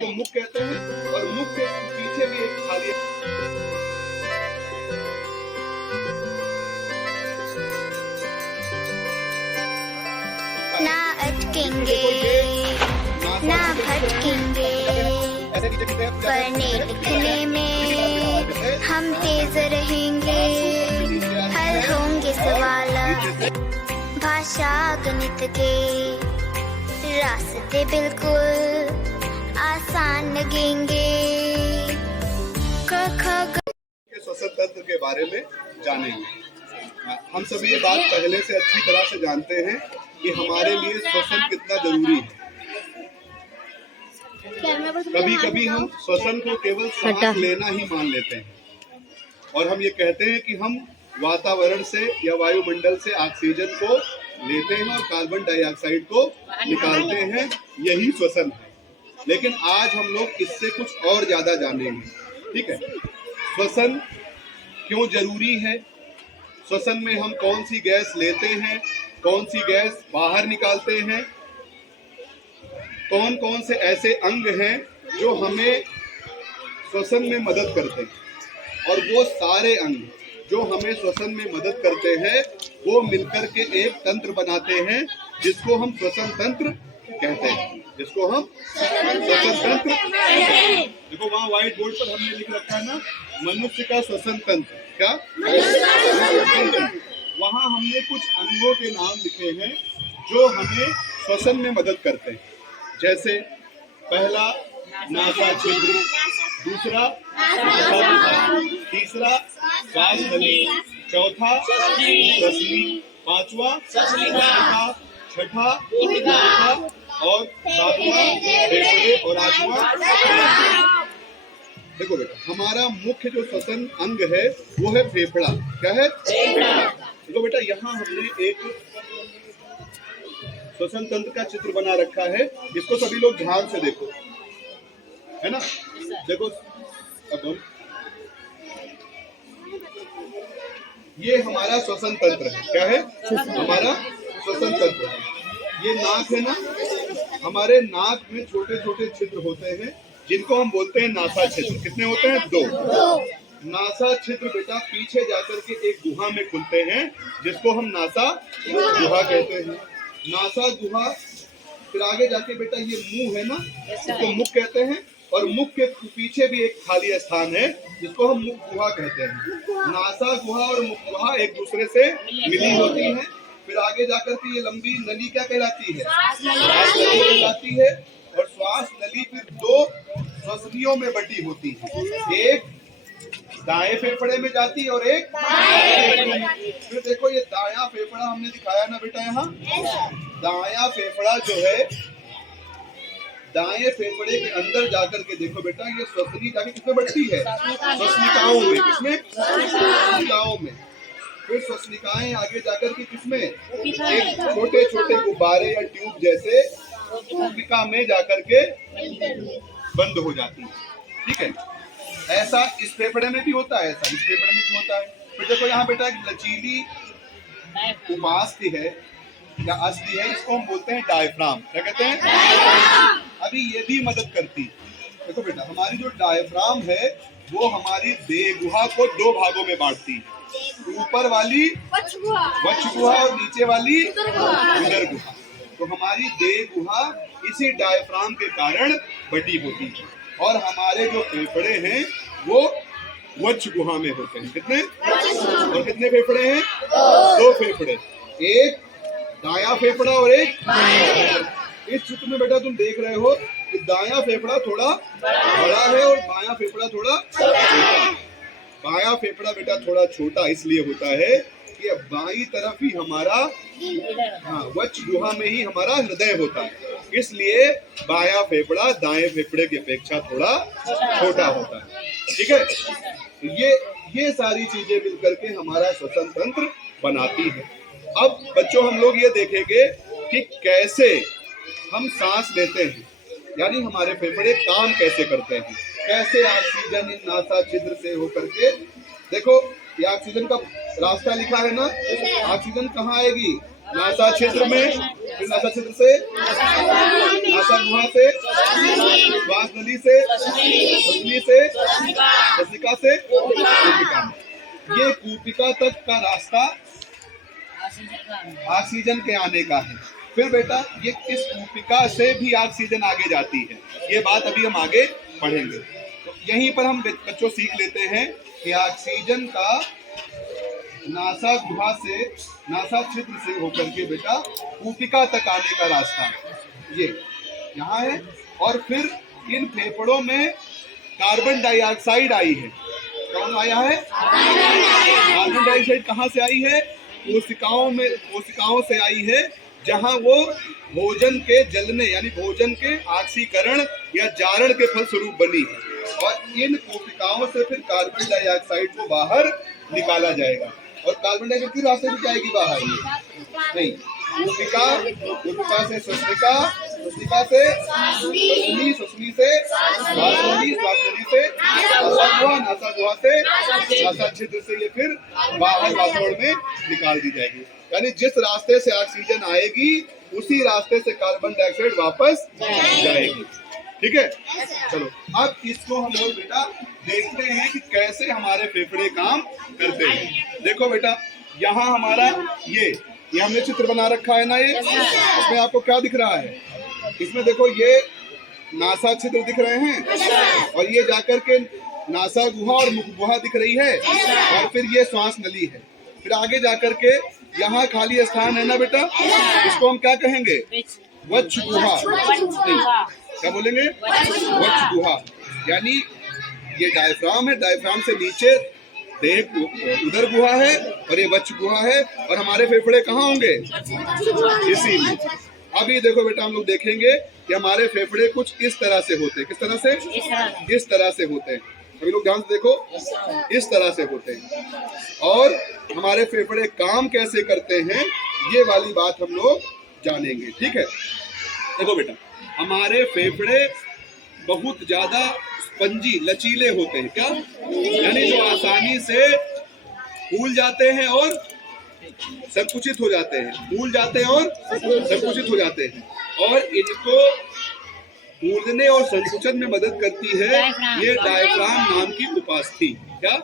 को मुख कहते हैं और मुख के पीछे भी एक खाली ना अटकेंगे ना भटकेंगे, पढ़ने लिखने में हम तेज रहेंगे। हल होंगे सवाल भाषा गणित के, रास्ते बिल्कुल आसान लगेंगे। श्वसन तंत्र के बारे में जानेंगे। हम सभी ये बात पहले से अच्छी तरह से जानते हैं कि हमारे लिए श्वसन कितना जरूरी है। कभी कभी हम श्वसन को केवल सांस लेना ही मान लेते हैं और हम ये कहते हैं कि हम वातावरण से या वायुमंडल से ऑक्सीजन को लेते हैं और कार्बन डाइऑक्साइड को निकालते हैं, यही श्वसन है। लेकिन आज हम लोग इससे कुछ और ज्यादा जानेंगे। ठीक है, श्वसन क्यों जरूरी है, श्वसन में हम कौन सी गैस लेते हैं, कौन सी गैस बाहर निकालते हैं, कौन कौन से ऐसे अंग हैं जो हमें श्वसन में मदद करते हैं, और वो सारे अंग जो हमें श्वसन में मदद करते हैं वो मिलकर के एक तंत्र बनाते हैं जिसको हम श्वसन तंत्र कहते हैं, जिसको हम श्वसन तंत्र कहते हैं। देखो वहाँ व्हाइट बोर्ड पर हमने लिख रखा है ना, मनुष्य का श्वसन तंत्र। क्या? वहाँ हमने कुछ अंगों के नाम लिखे हैं जो हमें श्वसन में मदद करते हैं। जैसे पहला नासा छिद्र, दूसरा नासा, तीसरा श्वास नली, चौथा श्वसनी, पांचवा सस्लिका, छठा और सातवां फेफड़े और आठवां। देखो बेटा, हमारा मुख्य जो श्वसन अंग है वो है फेफड़ा। क्या है? देखो बेटा, यहाँ हमने एक श्वसन तंत्र का चित्र बना रखा है, इसको सभी लोग ध्यान से देखो, है ना। देखो अब हम ये हमारा श्वसन तंत्र है। क्या है? हमारा श्वसन तंत्र है। ये नाक है ना, हमारे नाक में छोटे छोटे छिद्र होते हैं जिनको हम बोलते हैं नासा छिद्र। कितने होते हैं? 2। नासा छिद्र बेटा पीछे जाकर के एक गुहा में खुलते हैं जिसको हम नासा गुहा कहते हैं। नासा गुहा, फिर आगे जाके बेटा ये मुंह है ना, इसको मुख कहते हैं, और मुख के पीछे भी एक खाली स्थान है जिसको हम मुख गुहा कहते हैं। नासा गुहा और मुख गुहा एक दूसरे से मिली होती हैं। फिर आगे जाकर के ये लंबी नली क्या कहलाती है? श्वास नली कहलाती है। और श्वास नली फिर 2 श्वसनियों में बटी होती है, एक दाएं फेफड़े में जाती है और एक बाएं। फिर देखो ये दायां फेफड़ा हमने दिखाया ना बेटा, यहाँ दायां फेफड़ा जो है, दाएं फेफड़े के अंदर जाकर के देखो बेटा, ये श्वसनी जाके किसमें बढ़ती है? श्वसनिकाओं में। किसमें? श्वसनिकाओं में। फिर श्वसनिकाएं आगे जाकर के किसमें? एक छोटे छोटे गुब्बारे या ट्यूब जैसे भूमिका में जाकर के बंद हो जाती है। ठीक है, ऐसा इस फेफड़े में भी होता है, ऐसा इस फेफड़े में भी होता है। फिर देखो यहाँ बेटा एक लचीली उपास्थि है या अस्थि है, इसको हम बोलते हैं डायफ्राम। क्या कहते हैं? अभी ये भी मदद करती है। देखो बेटा, हमारी जो डायफ्राम है वो हमारी देह गुहा को 2 भागों में बांटती है, ऊपर वाली वक्ष गुहा और नीचे वाली उदर गुहा। तो हमारी देह गुहा इसी डायफ्राम के कारण बटी होती है, और हमारे जो फेफड़े हैं वो वक्ष गुहा में होते हैं। कितने? और कितने फेफड़े हैं? 2 फेफड़े, एक दायां फेफड़ा और एक बायां। इस चित्र में बेटा तुम देख रहे हो कि दायां फेफड़ा थोड़ा बड़ा है और बायां फेफड़ा थोड़ा छोटा है। बायां फेफड़ा बेटा थोड़ा छोटा इसलिए होता है कि बाईं तरफ ही हमारा वक्ष गुहा में ही हमारा हृदय होता है, इसलिए बायां फेफड़ा दाएं फेफड़े की अपेक्षा थोड़ा छोटा होता है। ठीक है, ये सारी चीजें मिलकर के हमारा श्वसन तंत्र बनाती है। अब बच्चों हम लोग ये देखेंगे कि कैसे हम सांस लेते हैं, यानी हमारे फेफड़े काम कैसे करते हैं, कैसे ऑक्सीजन इन नासा छिद्र से होकर के, देखो ये ऑक्सीजन का रास्ता लिखा है ना, ऑक्सीजन कहाँ आएगी? नासा छिद्र में, फिर नासा छिद्र से, नासा गुहा से, श्वास नली से, श्वसनी से, श्वसनिका से कूपिका में। ये कूपिका तक का रास्ता ऑक्सीजन के आने का है। फिर बेटा ये किस कूपिका से भी ऑक्सीजन आगे जाती है, ये बात अभी हम आगे पढ़ेंगे। तो यहीं पर हम बच्चों सीख लेते हैं कि ऑक्सीजन का नासा गुहा से, नासा छिद्र से होकर के बेटा कूपिका तक आने का रास्ता ये यहाँ है। और फिर इन फेफड़ों में कार्बन डाइऑक्साइड आई है। कौन आया है? कार्बन डाइऑक्साइड कहाँ से आई है? कोशिकाओं में, कोशिकाओं से आई है, जहां वो भोजन के जलने यानी भोजन के ऑक्सीकरण या जारण के फलस्वरूप बनी है। और इन कोशिकाओं से फिर कार्बन डाइऑक्साइड को बाहर निकाला जाएगा। और कार्बन डाइऑक्साइड किस रास्ते से जाएगी बाहर? नहीं, कोशिका, कोशिका से श्वसनिका, श्वसनिका से श्वसनी, श्वसनी से श्वास नली, श्वास नली से नासा गुहा, नासा गुहा से नासा छिद्र से ये फिर बाहर वातावरण में निकाल दी जाएगी। यानी जिस रास्ते से ऑक्सीजन आएगी उसी रास्ते से कार्बन डाइऑक्साइड वापस जाएगी। ठीक है, चलो अब इसको हम लोग बेटा देखते हैं कि कैसे हमारे फेफड़े काम करते हैं। देखो बेटा यहाँ हमारा ये हमने चित्र बना रखा है ना, ये इसमें आपको क्या दिख रहा है? इसमें देखो ये नासा छिद्र दिख रहे हैं और ये जाकर के नासा गुहा और मुख गुहा दिख रही है और फिर ये श्वास नली है। फिर आगे जाकर के यहाँ खाली स्थान है ना बेटा, इसको हम क्या कहेंगे? वक्ष गुहा। क्या बोलेंगे? वक्ष गुहा। यानी ये डायफ्राम है, डायफ्राम से नीचे देह उधर गुहा है और ये वक्ष गुहा है। और हमारे फेफड़े कहाँ होंगे? इसी में। अब ये देखो बेटा हम लोग देखेंगे कि हमारे फेफड़े कुछ इस तरह से होते हैं। किस तरह से? इस तरह से होते हैं। अभी लोग ध्यान से देखो, इस तरह से होते हैं। और हमारे फेफड़े काम कैसे करते हैं ये वाली बात हम लोग जानेंगे। ठीक है, देखो बेटा हमारे फेफड़े बहुत ज्यादा स्पंजी, लचीले होते हैं। क्या? यानी जो आसानी से फूल जाते हैं और संकुचित हो जाते हैं, फूल जाते हैं और संकुचित हो जाते हैं। और इनको फूलने और संकुचन में मदद करती है ये डायफ्राम नाम की उपास्थि। क्या?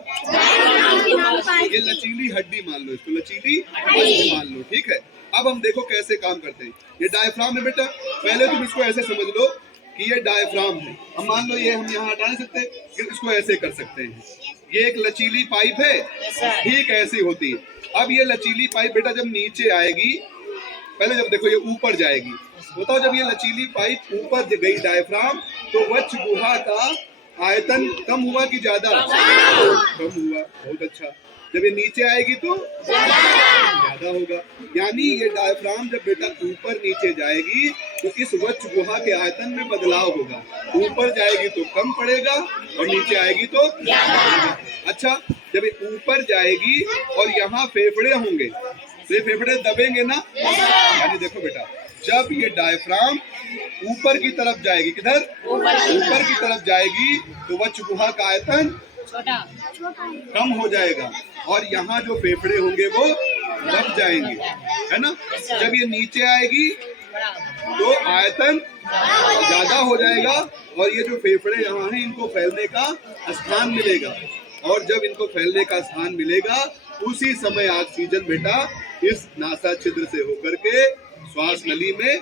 ये लचीली हड्डी मान लो, इसको लचीली हड्डी मान लो। ठीक है, अब हम देखो कैसे काम करते हैं। ये डायफ्राम है बेटा, पहले तुम इसको ऐसे समझ लो कि ये डायफ्राम है। हम मान लो ये हम यहाँ हटा नहीं सकते, फिर इसको ऐसे कर सकते हैं। ये एक लचीली पाइप है, ठीक ऐसी होती है। अब ये लचीली पाइप बेटा जब नीचे आएगी, पहले जब देखो ये ऊपर जाएगी, बताओ जब ये लचीली पाइप ऊपर गई डायफ्राम तो वक्ष गुहा का आयतन कम हुआ कि ज्यादा? कम हुआ। बहुत अच्छा। जब ये नीचे आएगी तो ज्यादा होगा। यानी ये डायफ्राम जब बेटा ऊपर नीचे जाएगी तो इस वक्ष गुहा के आयतन में बदलाव होगा। ऊपर जाएगी तो कम पड़ेगा और नीचे आएगी तो ज्यादा। अच्छा, जब ये ऊपर जाएगी और यहाँ फेफड़े होंगे तो ये फेफड़े दबेंगे ना। यानी देखो बेटा जब ये डायफ्राम ऊपर की तरफ जाएगी, किधर? ऊपर की तरफ जाएगी तो वक्ष गुहा का आयतन कम हो जाएगा और यहाँ जो फेफड़े होंगे वो दब जाएंगे, है ना। जब ये नीचे आएगी तो आयतन ज्यादा हो जाएगा और ये जो फेफड़े यहाँ हैं इनको फैलने का स्थान मिलेगा। और जब इनको फैलने का स्थान मिलेगा उसी समय ऑक्सीजन बेटा इस नासा छिद्र से होकर के श्वास नली में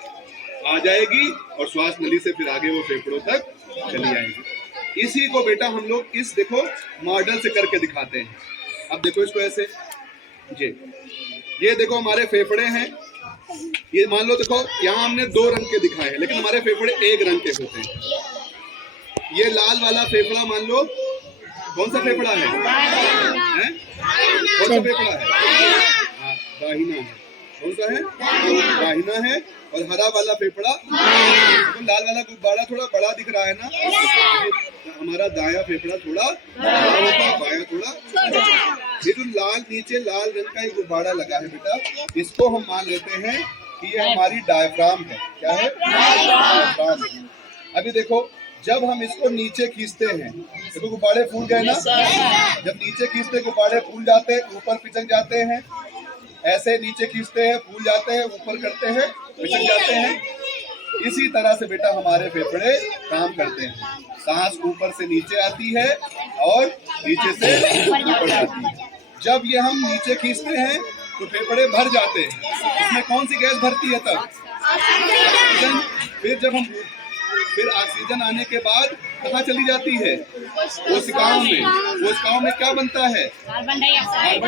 आ जाएगी और श्वास नली से फिर आगे वो फेफड़ों तक चली जाएगी। इसी को बेटा हम लोग इस देखो मॉडल से करके दिखाते हैं। अब देखो इसको ऐसे जी, ये देखो हमारे फेफड़े हैं। ये मान लो देखो यहाँ हमने 2 रंग के दिखाए हैं लेकिन हमारे फेफड़े 1 रंग के होते हैं। ये लाल वाला फेफड़ा मान लो, कौन सा फेफड़ा है? कौन सा फेफड़ा है? दाहिना है। कौन सा है? दाहिना है। और हरा वाला फेफड़ा, तो लाल वाला गुब्बारा थोड़ा बड़ा दिख रहा है ना, हमारा दायां फेफड़ा थोड़ा बड़ा होता है, बायां थोड़ा। ये जो लाल नीचे लाल रंग का एक गुब्बारा लगा है बेटा, इसको हम मान लेते हैं कि ये हमारी डायफ्राम है। क्या है? डायफ्राम। अभी देखो जब हम इसको नीचे खींचते हैं देखो गुब्बारे फूल गए ना। जब नीचे खींचते गुब्बारे फूल जाते, ऊपर पिचक जाते हैं ऐसे नीचे खींचते हैं, फूल जाते हैं, ऊपर करते हैं, पिछड़ जाते हैं। इसी तरह से बेटा हमारे फेफड़े काम करते हैं। सांस ऊपर से नीचे आती है और नीचे से ऊपर जाती है। जब ये हम नीचे खींचते हैं तो फेफड़े भर जाते हैं। इसमें कौन सी गैस भरती है तब? ऑक्सीजन। फिर ऑक्सीजन आने के बाद कहाँ चली जाती है? कोशिकाओं में। कोशिकाओं में क्या बनता है? Carbon dioxide.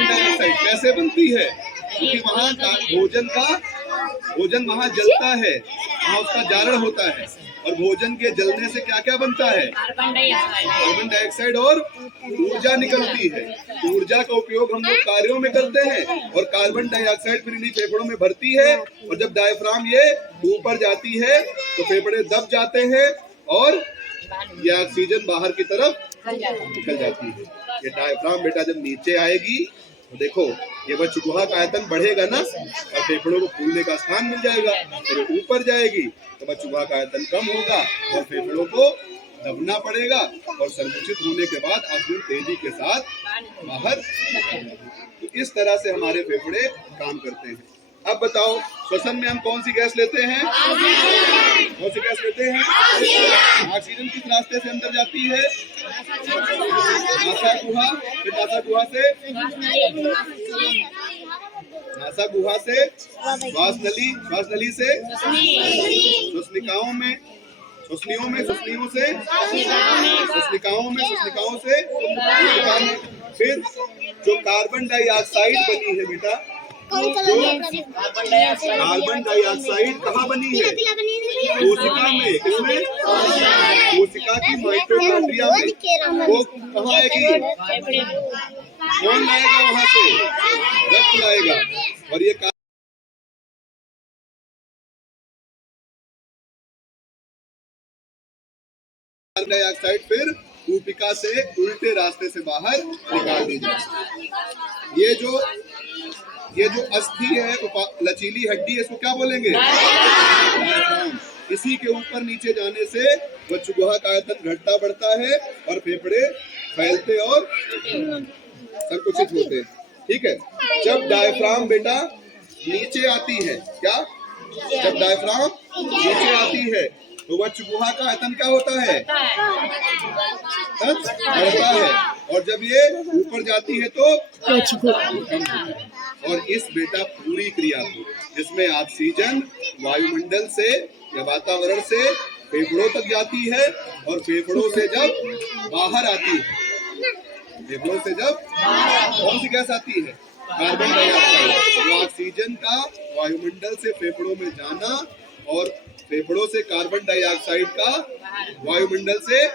कैसे बनती है? क्योंकि वहाँ भोजन वहाँ जलता है, वहाँ उसका जारण होता है, और भोजन के जलने से क्या क्या बनता है? कार्बन डाइऑक्साइड और ऊर्जा निकलती है। ऊर्जा का उपयोग हम लोग कार्यों में करते हैं, और कार्बन डाइऑक्साइड फिर इन्हीं फेफड़ों में भरती है, और जब डायफ्राम ये ऊपर जाती है तो फेफड़े दब जाते हैं और ये ऑक्सीजन बाहर की तरफ निकल जाती है। ये डायफ्राम बेटा जब नीचे आएगी तो देखो ये वक्षगुहा का आयतन बढ़ेगा ना, और फेफड़ों को फूलने का स्थान मिल जाएगा। जब ऊपर जाएगी तो वक्षगुहा का आयतन कम होगा और फेफड़ों को दबना पड़ेगा, और संकुचित होने के बाद ऑक्सीजन तेजी के साथ बाहर। तो इस तरह से हमारे फेफड़े काम करते हैं। अब बताओ, श्वसन में हम कौन सी गैस लेते हैं? कौन सी गैस लेते हैं? ऑक्सीजन किस रास्ते से अंदर जाती है? नासा गुहा। फिर नासा गुहा से श्वास नली से श्वसनिकाओं में, श्वसनियों से फिर जो कार्बन डाइऑक्साइड बनी है बेटा, कार्बन डाइऑक्साइड कहाँ बनी है? कोशिका में। किसमें? कोशिका की माइटोकॉन्ड्रिया में। वो कहाँ आएगी? कौन लाएगा वहाँ से? रक्त लाएगा। और ये कार्बन डाइऑक्साइड फिर कूपिका से उल्टे रास्ते से बाहर निकाल दी जाए। ये जो अस्थि है, लचीली हड्डी है, इसको क्या बोलेंगे? इसी के ऊपर नीचे जाने से वक्षगुहा का आयतन घटता बढ़ता है और फेफड़े फैलते और संकुचित होते हैं। ठीक है। जब डायफ्राम बेटा नीचे आती है, क्या? जब डायफ्राम नीचे आती है तो वक्षगुहा का आयतन क्या होता है? बढ़ता है, और जब ये ऊपर जाती है तो कम होता है। और इस बेटा पूरी क्रिया को, जिसमें ऑक्सीजन वायुमंडल से या वातावरण से फेफड़ों तक जाती है, और फेफड़ों से जब बाहर आती है, फेफड़ों से जब कौन सी गैस आती है? Carbon dioxide. तो ऑक्सीजन का वायुमंडल से फेफड़ों में जाना और फेफड़ों से कार्बन डाइऑक्साइड का वायुमंडल से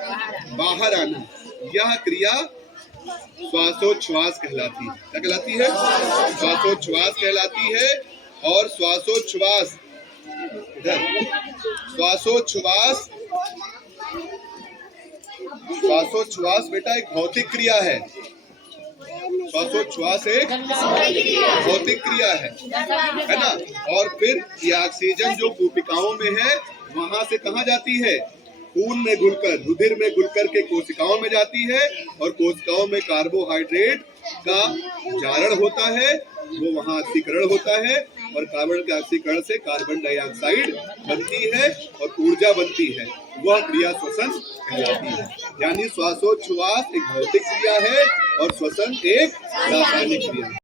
बाहर आना, यह क्रिया श्वासोच्छ्वास कहलाती है। क्या कहलाती है? श्वासोच्छ्वास कहलाती है। और श्वासोच्छ्वास बेटा एक भौतिक क्रिया है। श्वासोच्छ्वास एक भौतिक क्रिया है ना। और फिर ये ऑक्सीजन जो कूपिकाओं में है वहां से कहाँ जाती है? खून में घुलकर, रुधिर में घुलकर के कोशिकाओं में जाती है, और कोशिकाओं में कार्बोहाइड्रेट का जारण होता है, वो वहाँ ऑक्सीकरण होता है, और कार्बन के ऑक्सीकरण से कार्बन डाइऑक्साइड बनती है और ऊर्जा बनती है। वह क्रिया श्वसन कहलाती है। यानी श्वासोच्छ्वास एक भौतिक क्रिया है और श्वसन एक रासायनिक क्रिया है।